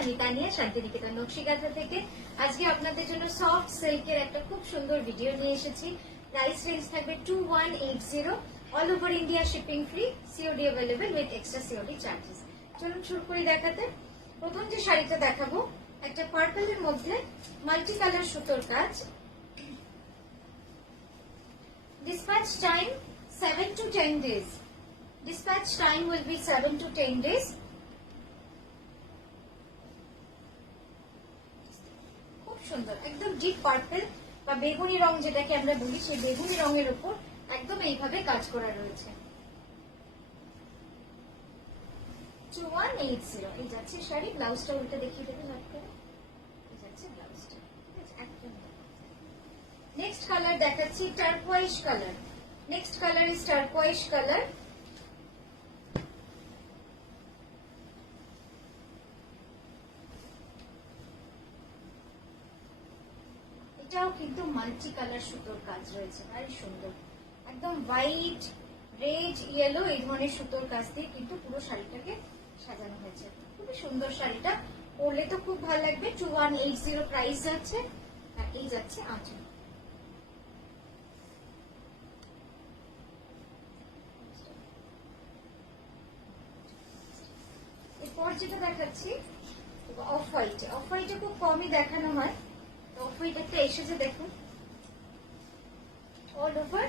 আমি তানিয়া শান্তিনিকেতন নকশিকাঁথা থেকে। আজকে আপনাদের জন্য সফট সিল্কের একটা খুব সুন্দর ভিডিও নিয়ে এসেছি। প্রাইস রেঞ্জ থাকবে 2180, all over India shipping free, COD available with extra COD charges. চলুন শুরু করি দেখাতে। প্রথম যে শাড়িটা দেখাবো একটা পার্পলের মধ্যে মাল্টি কালার সুতোর কাজ। Dispatch time 7 to 10 days. Dispatch time will be 7 to 10 days. খুব সুন্দর, একদম ডিপ পার্পল বা বেগুনি রং যেটাকে আমরা বলি, সেই বেগুনি রঙের উপর একদম এইভাবে কাজ করা রয়েছে। 2180 এই যাচ্ছে শাড়ি। ব্লাউজটা উল্টে দেখিয়ে দেবেন আপনারা। এই যাচ্ছে ব্লাউজটা, ঠিক আছে একদম। নেক্সট কালার দেখাচ্ছি turquoise colour. Next colour is turquoise colour. এটাও কিন্তু মাল্টি কালার সুতোর কাজ রয়েছে, ভারী সুন্দর। একদম হোয়াইট, রেড, ইয়েলো এই ধরনের সুতোর কাজ দিয়ে কিন্তু পুরো শাড়িটাকে সাজানো হয়েছে। খুবই সুন্দর শাড়িটা, পরলে তো খুব ভালো লাগবে। 2180 প্রাইস যাচ্ছে। আর এই যাচ্ছে আঁচল। এরপর যেটা দেখাচ্ছি অফ হোয়াইটে। অফ হোয়াইটে খুব কমই দেখানো হয়। অফ হোয়াইট একটা এসেছে, দেখুন অল ওভার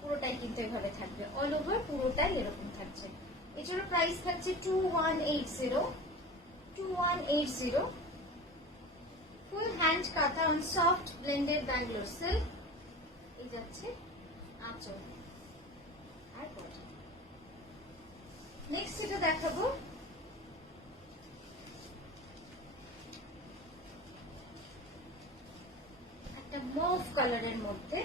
পুরোটাই কিন্তু এভাবে থাকবে। অল ওভার পুরোটাই এরকম থাকছে। এছাড়া প্রাইস থাকছে 2180। ফুল হ্যান্ড কাঁথা on soft blended Bangalore silk. এই যাচ্ছে আঁচল আর বডি। নেক্সট যেটা দেখাবো একটা মুভ কালারের মধ্যে।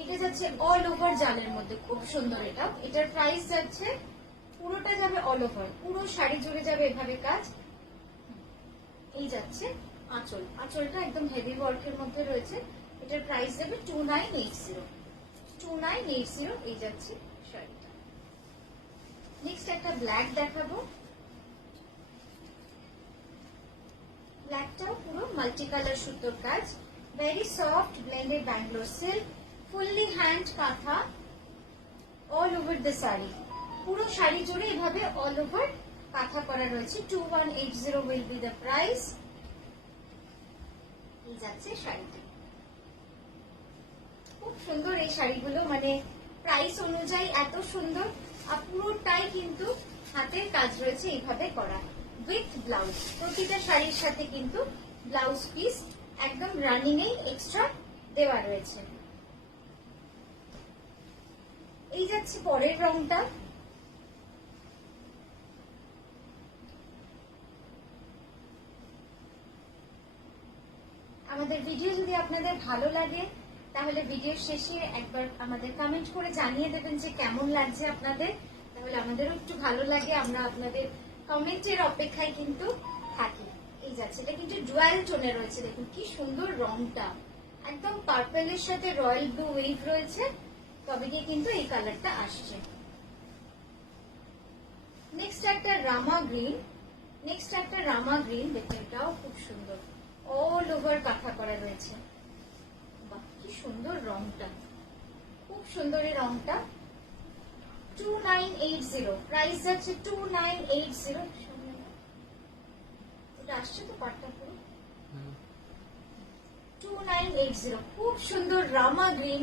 এটা যাচ্ছে অল ওভার জালের মধ্যে, খুব সুন্দর এটা। এটার প্রাইস যাচ্ছে, পুরোটা যাবে অল ওভার, পুরো শাড়ি জুড়ে যাবে এভাবে কাজ। এই যাচ্ছে আঁচল। আঁচলটা একদম হেভি ওয়ার্কের মধ্যে রয়েছে। এটার প্রাইস যাবে 2980। এই যাচ্ছে শাড়িটা। নেক্সট একটা ব্ল্যাক দেখাবো। ব্ল্যাকটাও পুরো মাল্টি কালার সুতোর কাজ। Very soft blended Bangalore silk, fully hand কাঁথা অল ওভার দ্য শাড়ি। পুরো শাড়ি জুড়ে এভাবে অল ওভার কাঁথা করা রয়েছে। 2180 উইল বি দ্য প্রাইস। এই যাচ্ছে শাড়িটি। খুব সুন্দর এই শাড়িগুলো, মানে প্রাইস অনুযায়ী এত সুন্দর। আর পুরোটাই কিন্তু হাতের কাজ রয়েছে এইভাবে করা উইথ ব্লাউজ। প্রতিটা শাড়ির সাথে কিন্তু ব্লাউজ পিস একদম রানিং এই এক্সট্রা দেওয়া রয়েছে। এই যাচ্ছে পরের রংটা। আমাদের ভিডিও যদি আপনাদের ভালো লাগে তাহলে ভিডিও শেষে একবার আমাদের কমেন্ট করে জানিয়ে দেবেন যে কেমন লাগছে আপনাদের। তাহলে আমাদেরও একটু ভালো লাগে, আমরা আপনাদের কমেন্টের অপেক্ষায় কিন্তু থাকি। এই যাচ্ছে, এটা কিন্তু ডুয়াল টোনে রয়েছে। দেখুন কি সুন্দর রংটা, একদম পার্পলের সাথে রয়্যাল ব্লু ওয়েভ রয়েছে, তবে গিয়ে কিন্তু এই কালারটা আসছে। নেক্সট একটা রামা গ্রিন। দেখুন এটাও খুব সুন্দর, অল ওভার কাঁথা করা রয়েছে। বাহ কি সুন্দর রংটা, খুব সুন্দর এই রংটা। 2980 প্রাইস যাচ্ছে 2980। এটা আসছে তো পাটটা পুরো 2980। খুব সুন্দর রামা গ্রিন,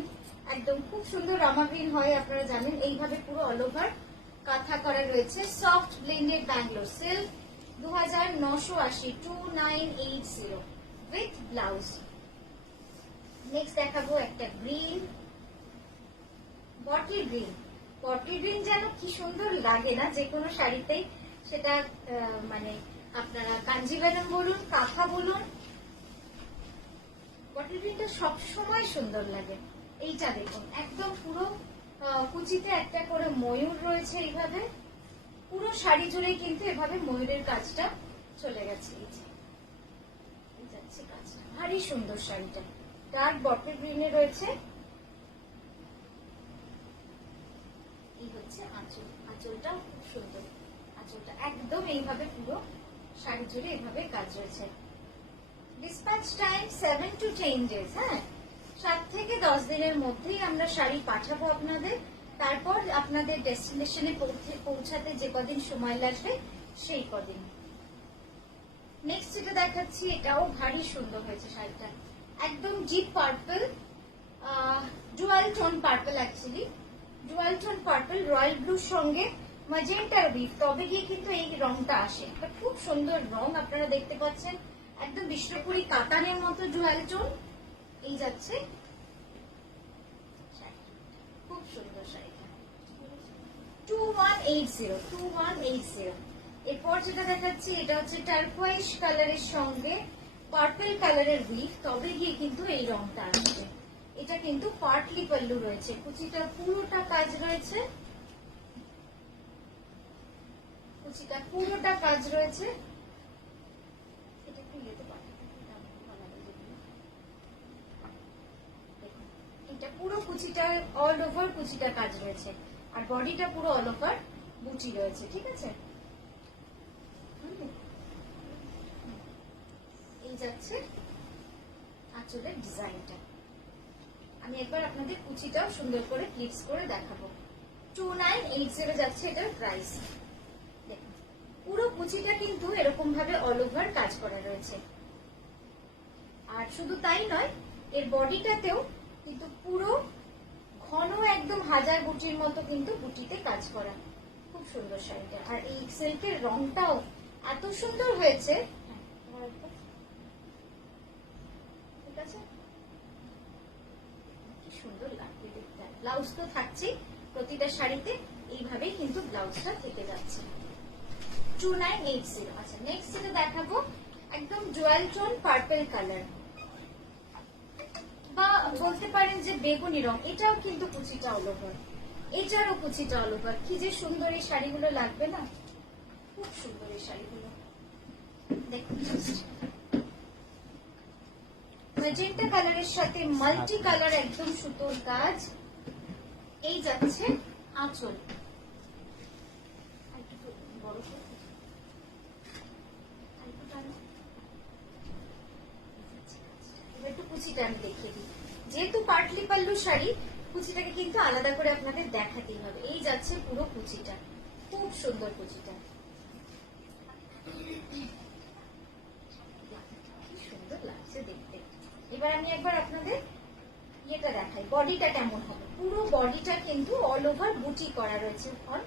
একদম খুব সুন্দর রামা গ্রিন হয়, আপনারা জানেন। এইভাবে পুরো অল ওভার কাঁথা করা রয়েছে। Soft blended Bangalore silk, 2980। 2980 with blouse. Next দেখাবো একটা green, bottle green. Bottle green যেন কি সুন্দর লাগে না যে কোনো শাড়িতেই, সেটা মানে আপনারা কাঞ্জিভারম বলুন, কাঁথা বলুন, বটল গ্রিনটা সবসময় সুন্দর লাগে। এইটা দেখুন একদম পুরো কুচিতে একটা করে ময়ূর রয়েছে। এইভাবে পুরো শাড়ি জুড়ে কিন্তু এভাবে ময়ূরের কাজটা চলে গেছে। এই যাচ্ছে কাজটা, ভারী সুন্দর শাড়িটা। ডার্ক বটল গ্রিনে রয়েছে। একদম এইভাবে পুরো শাড়ি জুড়ে এইভাবে কাজ রয়েছে। Dispatch time 7 to 10 days। হ্যাঁ, 7 থেকে 10 দিনের মধ্যেই আমরা শাড়ি পাঠাবো আপনাদের। তারপর আপনাদের ডেস্টিনেশনে পৌঁছাতে যে কদিন সময় লাগবে সেই কদিন। নেক্সট যেটা দেখাচ্ছি, এটাও ভারী সুন্দর হয়েছে শাড়িটা। একদম deep purple, dual tone purple, actually dual tone purple royal ব্লুর সঙ্গে ম্যাজেন্টার উইভ, তবে গিয়ে কিন্তু এই রংটা আসে। এটা খুব সুন্দর রং, আপনারা দেখতে পাচ্ছেন একদম বিষ্ণুপুরি কাতানের মতো ডুয়াল টোন। এই যাচ্ছে খুব সুন্দর শাড়িটা, 2180। এরপর যেটা দেখাচ্ছি, এটা হচ্ছে টার্কোয়াইজ কালারের সঙ্গে পার্পল কালারের উইভ, তবে গিয়ে কিন্তু এই রংটা আসছে। এটা কিন্তু পার্টলি পল্লু রয়েছে, কুচিটা পুরোটা কাজ রয়েছে, কুচিটা পুরোটা কাজ রয়েছে। এটা একটু ইয়েতে এটা পুরো কুচিটা অল ওভার কুচিটা কাজ রয়েছে, আর বডিটা পুরো অল ওভার বুটি রয়েছে। ঠিক আছে, এই যাচ্ছে আঁচলের ডিজাইনটা। আমি একবার আপনাদের কুচিটাও সুন্দর করে ক্লিপস করে দেখাবো। 2980 যাচ্ছে এটার প্রাইস। দেখুন পুরো কুচিটা কিন্তু এরকম ভাবে অল ওভার কাজ করা রয়েছে, আর শুধু তাই নয়, এর বডিটাতেও কিন্তু পুরো ঘন একদম হাজার বুটির মতো কিন্তু বুটিতে কাজ করা। খুব সুন্দর শাড়িটা, আর এই সিল্কের রংটাও এত সুন্দর হয়েছে। ঠিক আছে, কি সুন্দর লাগবে দেখতে। ব্লাউজ তো থাকছে প্রতিটা শাড়িতে, এইভাবেই কিন্তু ব্লাউজটা থেকে যাচ্ছে। 2980। আচ্ছা, নেক্সট যেটা দেখাবো, একদম জুয়েল টোন পার্পল কালার, বা বলতে পারেন যে বেগুনি রং। এটাও কিন্তু কুচিটা অল ওভার, এটারও কুচিটা অল ওভার। কি যে সুন্দর এই শাড়িগুলো লাগবে না, খুব সুন্দর এই শাড়িগুলো। দেখুন ম্যাজেন্টা কালারের সাথে মাল্টি কালার একদম সুতোর কাজ। এই যাচ্ছে আঁচল, একটু কুচিটা আমি দেখিয়ে দিই। যেহেতু পার্টলি পাল্লু শাড়ি, কুচিটাকে কিন্তু আলাদা করে আপনাদের দেখাতেই হবে। এই যাচ্ছে পুরো কুচিটা, খুব সুন্দর কুচিটা, কি সুন্দর লাগছে দেখতে। এবার আমি একবার আপনাদের ইয়েটা দেখাই, বডিটা কেমন হবে। পুরো বডিটা কিন্তু অল ওভার বুটি করা রয়েছে on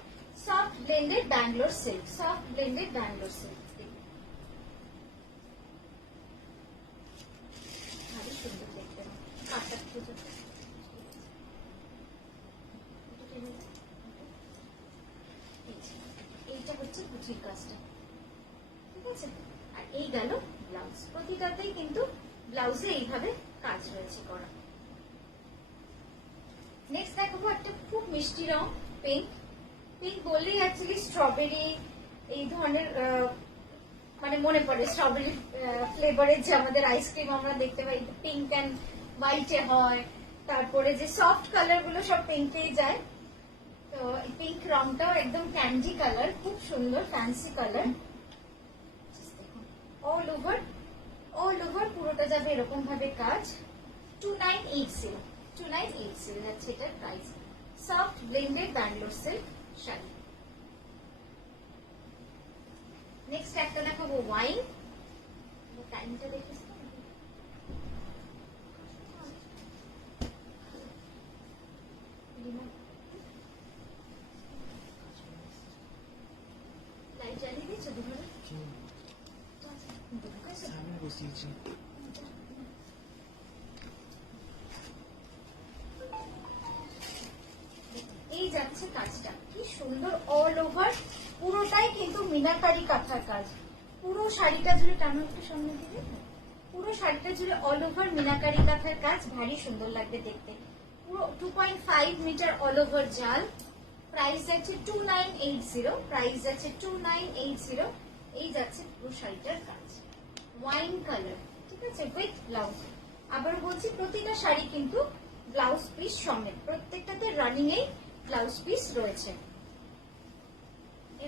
soft blended Bangalore silk, soft blended Bangalore silk. ভারী সুন্দর দেখতে। এইটা হচ্ছে কুচির কাজটা। ঠিক আছে, আর এই গেল ব্লাউজ। প্রতিটাতেই কিন্তু ব্লাউজে এইভাবে কাজ রয়েছে করা। নেক্সট দেখাবো একটা খুব মিষ্টি রং, পিঙ্ক। পিঙ্ক বললেই অ্যাকচুয়ালি স্ট্রবেরি এই ধরনের মানে মনে পড়ে। স্ট্রবেরি ফ্লেভারের যে আমাদের আইসক্রিম আমরা দেখতে পাই, পিঙ্ক অ্যান্ড হোয়াইটে হয়। তারপরে যে সফট কালার গুলো সব পিঙ্কেই যায়। তো পিঙ্ক রংটাও একদম ক্যান্ডি কালার, খুব সুন্দর ফ্যান্সি কালার। অল ওভার পুরোটা যাবে এরকম ভাবে কাজ। 2980 যাচ্ছে এটার price. Soft blended Bangalore silk sari. Next একটা দেখাবো ওয়াইন। টাইমটা দেখিস তো। লাইট জ্বালিয়ে দিয়েছো দুপুরে? সামনে বসিয়েছি। এই যাচ্ছে কাজটা, কি সুন্দর অল ওভার পুরোটাই কিন্তু মিনাকারি কাঁথার কাজ। পুরো শাড়িটা জুড়ে টানো একটু সামনে দিকে, পুরো শাড়িটা জুড়ে অল ওভার মিনাকারি কাঁথার কাজ, ভারী সুন্দর লাগবে দেখতে। পুরো 2.5 মিটার অল ওভার জাল। প্রাইস যাচ্ছে 2980, প্রাইস যাচ্ছে 2980। এই যাচ্ছে পুরো শাড়িটার কাজ, ওয়াইন কালার। ঠিক আছে, উইথ ব্লাউজ। আবার বলছি প্রতিটা শাড়ি কিন্তু ব্লাউজ পিস সমেত, প্রত্যেকটাতে রানিং এই ব্লাউজ পিস রয়েছে।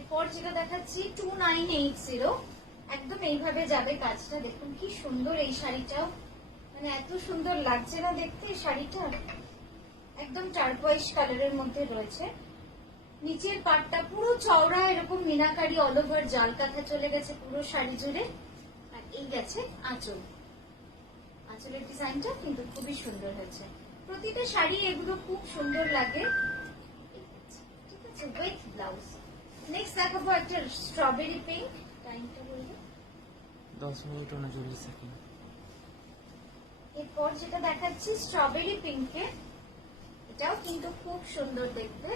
এরপর যেটা দেখাচ্ছি 2980, একদম এইভাবে যাবে কাজটা। দেখুন কি সুন্দর এই শাড়িটাও, মানে এত সুন্দর লাগছে না দেখতে এই শাড়িটা। একদম টার্কোয়াইজ কালারের মধ্যে রয়েছে। নিচের পাটটা পুরো চওড়া এরকম মিনাকারি অল ওভার জাল কাঁথা চলে গেছে পুরো শাড়ি জুড়ে। আর এই গেছে আঁচল, আঁচলের ডিজাইনটা কিন্তু খুবই সুন্দর হয়েছে। প্রতিটা শাড়ি এগুলো খুব সুন্দর লাগে। ঠিক আছে, উইথ ব্লাউজ। নেক্সট দেখাবো একটা স্ট্রবেরি পিঙ্ক। টাইমটা বলবো 10 মিনিট 39 সেকেন্ড। এরপর যেটা দেখাচ্ছি স্ট্রবেরি পিঙ্কে, এটাও কিন্তু খুব সুন্দর দেখতে।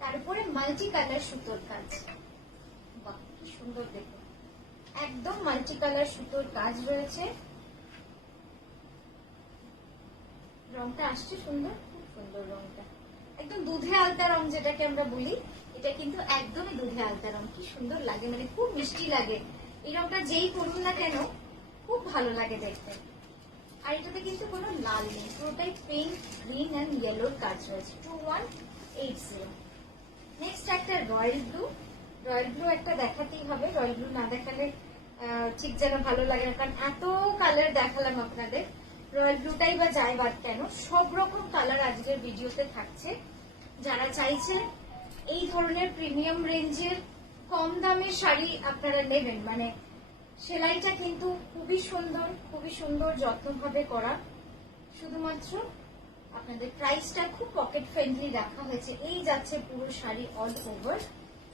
তার উপরে মাল্টি কালার সুতোর কাজ। বাহ কি সুন্দর দেখতে, একদম মাল্টি কালার সুতোর কাজ রয়েছে। রংটা আসছে সুন্দর, খুব সুন্দর রংটা, একদম দুধে আলতা রং যেটাকে আমরা বলি, এটা কিন্তু একদমই দুধে আলতা রং। কি সুন্দর লাগে, মানে খুব মিষ্টি লাগে এই রংটা, যেই করুন না কেন খুব ভালো লাগে দেখতে। আর এটাতে কিন্তু কোনো লাল নেই, পুরোটাই পিঙ্ক, গ্রিন এন্ড ইয়েলোর কাজ রয়েছে। 2180। নেক্সট একটা রয়্যাল ব্লু। রয়্যাল ব্লু একটা দেখাতেই হবে, রয়্যাল ব্লু না দেখালে ঠিক যেন ভালো লাগে না, কারণ এত কালার দেখালাম আপনাদের। রয়্যাল ব্লুটাই বা যায় বাদ কেন, সব রকম কালার আজকের ভিডিওতে থাকছে। যারা চাইছেন এই ধরনের প্রিমিয়াম রেঞ্জের কম দামের শাড়ি আপনারা নেবেন, মানে সেলাইটা কিন্তু খুবই সুন্দর, খুবই সুন্দর যত্নভাবে করা। শুধুমাত্র আপনাদের প্রাইসটা খুব পকেট ফ্রেন্ডলি রাখা হয়েছে। এই যাচ্ছে পুরো sari all over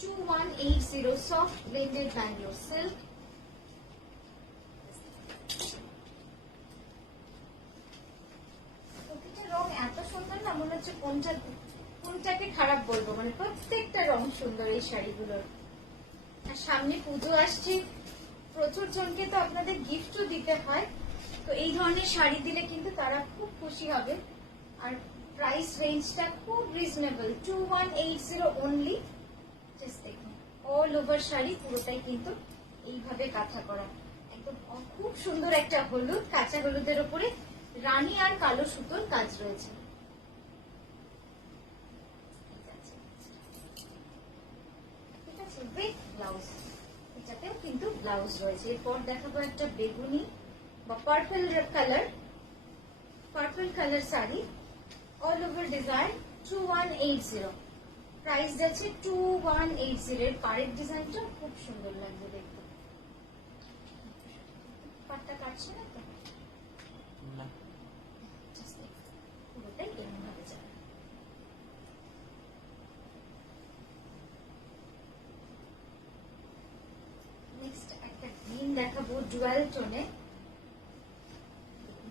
2180, soft blended Bangalore silk. প্রতিটা রং এত সুন্দর না, মনে হচ্ছে কোনটাকে খারাপ বলবো, মানে প্রত্যেকটা রং সুন্দর এই শাড়িগুলোর। আর সামনে পুজো আসছে, প্রচুর জনকে তো আপনাদের গিফটও দিতে হয়, তো এই ধরনের শাড়ি দিলে কিন্তু তারা খুব খুশি হবে। আর প্রাইস রেঞ্জটা খুব রিজনেবল, 2180 অনলি। জাস্ট দেখুন অল ওভার শাড়ি পুরোটাই কিন্তু এইভাবে কাঁথা করা, একদম খুব সুন্দর একটা হলুদ, কাঁচা হলুদের উপরে রানী আর কালো সুতোর কাজ রয়েছে। ঠিক আছে, উইথ ব্লাউজ, এটাতেও কিন্তু ব্লাউজ রয়েছে। এরপর দেখাবো একটা বেগুনি বা purple colour sari, all over design 2180। Price যাচ্ছে 2180। এর পাড়ের ডিজাইনটা খুব সুন্দর লাগবে দেখতে। পাটটা কাটছে না তো, না পুরোটাই এমন ভাবে যাবে। নেক্সট একটা গ্রিন দেখাবো ডুয়াল টোনে।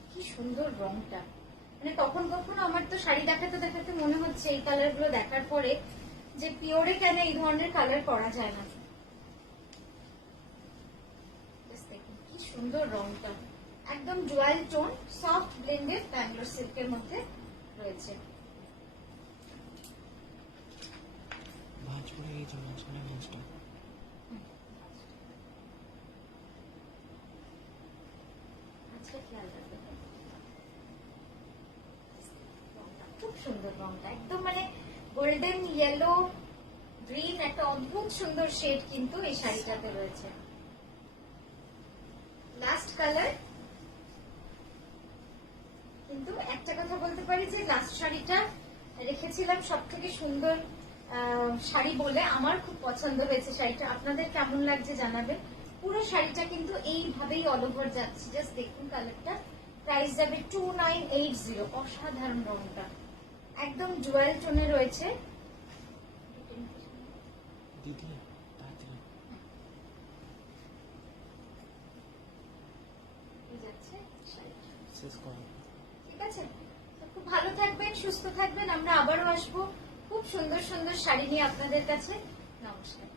কি সুন্দর রংটা, মানে কখন কখনো আমার তো শাড়ি দেখাতে দেখাতে মনে হচ্ছে এই কালার গুলো দেখার পরে যে পিওরে কেন এই ধরনের কালার করা যায় না। দেখুন কি সুন্দর রংটা, একদম dual tone, soft blended Bangalore সিল্কের মধ্যে রয়েছে। ভাঁজ পড়ে গেছে মাঝখানে ভাঁজটা। আজকে খেয়াল রাখবেন, খুব সুন্দর রংটা, একদম মানে গোল্ডেন ইয়েলো গ্রিন, একটা অদ্ভুত সুন্দর শেড কিন্তু এই শাড়িটাতে রয়েছে। লাস্ট কালার, কিন্তু একটা কথা বলতে পারি যে লাস্ট শাড়িটা রেখেছিলাম সব থেকে সুন্দর শাড়ি বলে, আমার খুব পছন্দ হয়েছে শাড়িটা। আপনাদের কেমন লাগছে জানাবেন। পুরো শাড়িটা কিন্তু এইভাবেই অল ওভার যাচ্ছে, জাস্ট দেখুন কালারটা। প্রাইস যাবে 2980। অসাধারণ রংটা, একদম জুয়েল টোনে রয়েছে। দিদি তাড়াতাড়ি যাচ্ছে শাড়িটা, শেষ করো। ঠিক আছে, তো খুব ভালো থাকবেন, সুস্থ থাকবেন। আমরা আবারও আসবো খুব সুন্দর সুন্দর শাড়ি নিয়ে আপনাদের কাছে। নমস্কার।